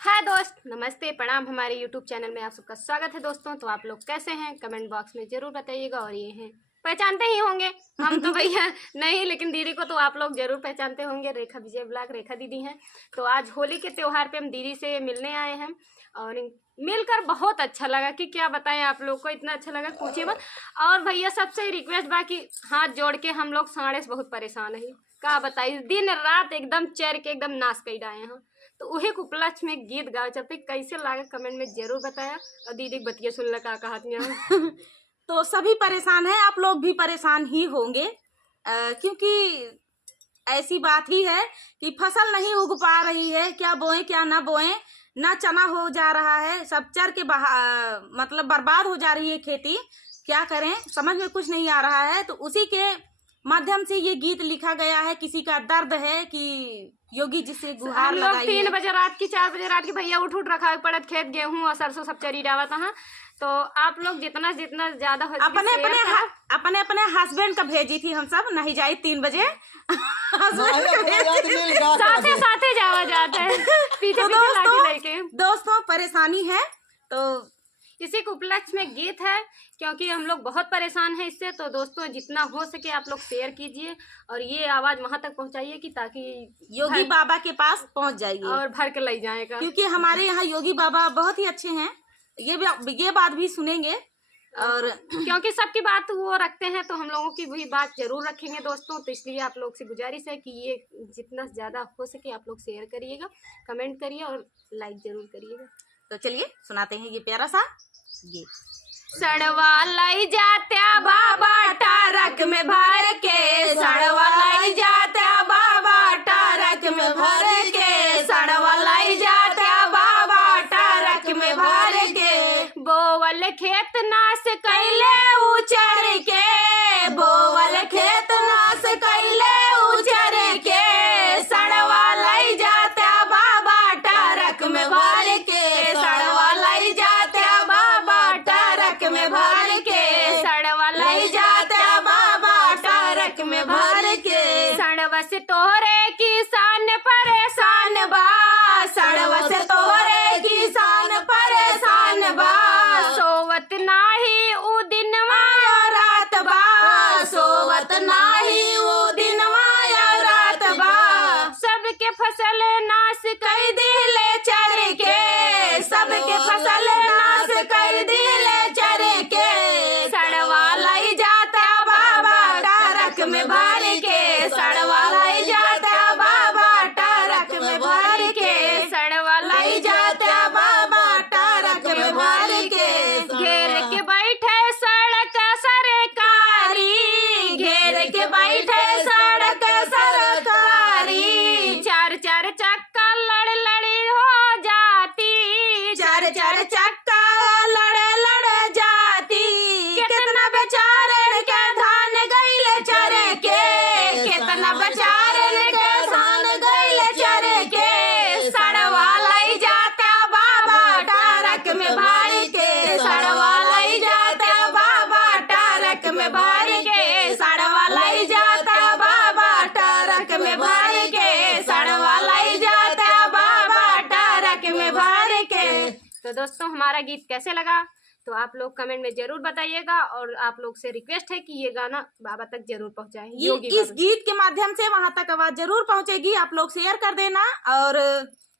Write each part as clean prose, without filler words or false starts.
हाय दोस्त, नमस्ते, प्रणाम। हमारे यूट्यूब चैनल में आप सबका स्वागत है दोस्तों। तो आप लोग कैसे हैं, कमेंट बॉक्स में ज़रूर बताइएगा। और ये हैं, पहचानते ही होंगे, हम तो भैया नहीं, लेकिन दीदी को तो आप लोग ज़रूर पहचानते होंगे। रेखा विजय ब्लॉग, रेखा दीदी हैं। तो आज होली के त्यौहार पे हम दीदी से मिलने आए हैं और मिलकर बहुत अच्छा लगा कि क्या बताएं आप लोग को, इतना अच्छा लगा पूछिए मत। और भैया सबसे रिक्वेस्ट बा कि हाथ जोड़ के, हम लोग साढ़े से बहुत परेशान है, का बताइए, दिन रात एकदम चर के एकदम नाश कर आए हैं। तो उहे के उपलक्ष्य में गीत गाओ चलते, कैसे लागे कमेंट में जरूर बताया। और दीदी बतिया सुन लगा कहा तो सभी परेशान हैं, आप लोग भी परेशान ही होंगे, क्योंकि ऐसी बात ही है कि फसल नहीं उग पा रही है। क्या बोएं क्या ना बोएं, ना चना हो जा रहा है, सब चर के मतलब बर्बाद हो जा रही है खेती। क्या करें, समझ में कुछ नहीं आ रहा है। तो उसी के माध्यम से ये गीत लिखा गया है। किसी का दर्द है कि योगी जी से गुहार लगाइए। 3 बजे रात की, 4 बजे रात की भैया उठ रखा पड़त, खेत गेहूं और सरसों सब चरी डावा था। तो आप लोग जितना जितना ज्यादा हो अपने हस्बैंड का भेजी थी, हम सब नहीं जाए 3 बजे साथे साथे जावा जाता है पीछे पीछे। दोस्तों परेशानी है, तो इसी के उपलक्ष्य में गीत है, क्योंकि हम लोग बहुत परेशान हैं इससे। तो दोस्तों जितना हो सके आप लोग शेयर कीजिए और ये आवाज वहां तक पहुंचाइए कि ताकि योगी बाबा के पास पहुंच जाइए और भर के ले जाएगा। क्योंकि हमारे यहाँ योगी बाबा बहुत ही अच्छे हैं। ये बात भी सुनेंगे, और क्योंकि सबकी बात वो रखते हैं, तो हम लोगों की भी बात जरूर रखेंगे दोस्तों। तो इसलिए आप लोग से गुजारिश है कि ये जितना ज्यादा हो सके आप लोग शेयर करिएगा, कमेंट करिए और लाइक जरूर करिएगा। तो चलिए सुनाते हैं ये प्यारा सा गीत। सड़वा लाई जात्या बाबा टारक में भर के, सड़वा लाई जात्या बाबा टारक में भर के, सड़वा लाई जात्या बाबा टारक में भर के, बोवल खेत नाश कैले उचर के, बोवल खेत नाश कैले उचर के, सड़वा लाई जात्या बाबा टारक में भर के, सड़वा लाई जात्या बाबा टारक में भर के, सड़वा लाई जात्या बाबा टारक में भर के, सड़वा से तोरे किसान परेशान बा, सड़वा से तोरे किसान परेशान बा, सोवत नाही उ दिन माया रात बा, सोवत नाही उ दिन माया रात बा, सबके फसल नाश कर दिले चर के, सबके फसल नाश कर दिले चर के, सड़वा लाई जाता बाबा टारक में भर के, सड़वा लाई जाता बाबा टारक में भर के, सड़वा लाई जाता बाबा टारक में भर के, घेर के बैठे सड़क सरकारी, घेर के बैठे सड़क सरकारी, चार चार चक्का लड़ लड़ी हो जाती, चार चार चक्का लड़ जाती, कितना बेचारे के धान गईले चरे के, कितना बेचारे के धान गईले चरे के, सड़वा लाई जाता बाबा टारक में भर के, सड़वा लाई जाता बाबा टारक में भर के, सड़वा लाई जाता बाबा टारक में भर के, सड़वा लाई जाता बाबा टारक में भर के। तो दोस्तों हमारा गीत कैसे लगा तो आप लोग कमेंट में जरूर बताइएगा, और आप लोग से रिक्वेस्ट है कि ये गाना बाबा तक जरूर पहुंचाएं। इस गीत के माध्यम से वहां तक आवाज जरूर पहुंचेगी। आप लोग शेयर कर देना, और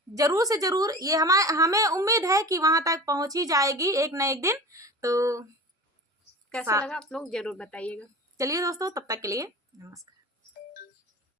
जरूर से जरूर ये हमें उम्मीद है कि वहां तक पहुंच ही जाएगी एक न एक दिन। तो कैसा लगा आप लोग जरूर बताइएगा। चलिए दोस्तों, तब तक के लिए नमस्कार।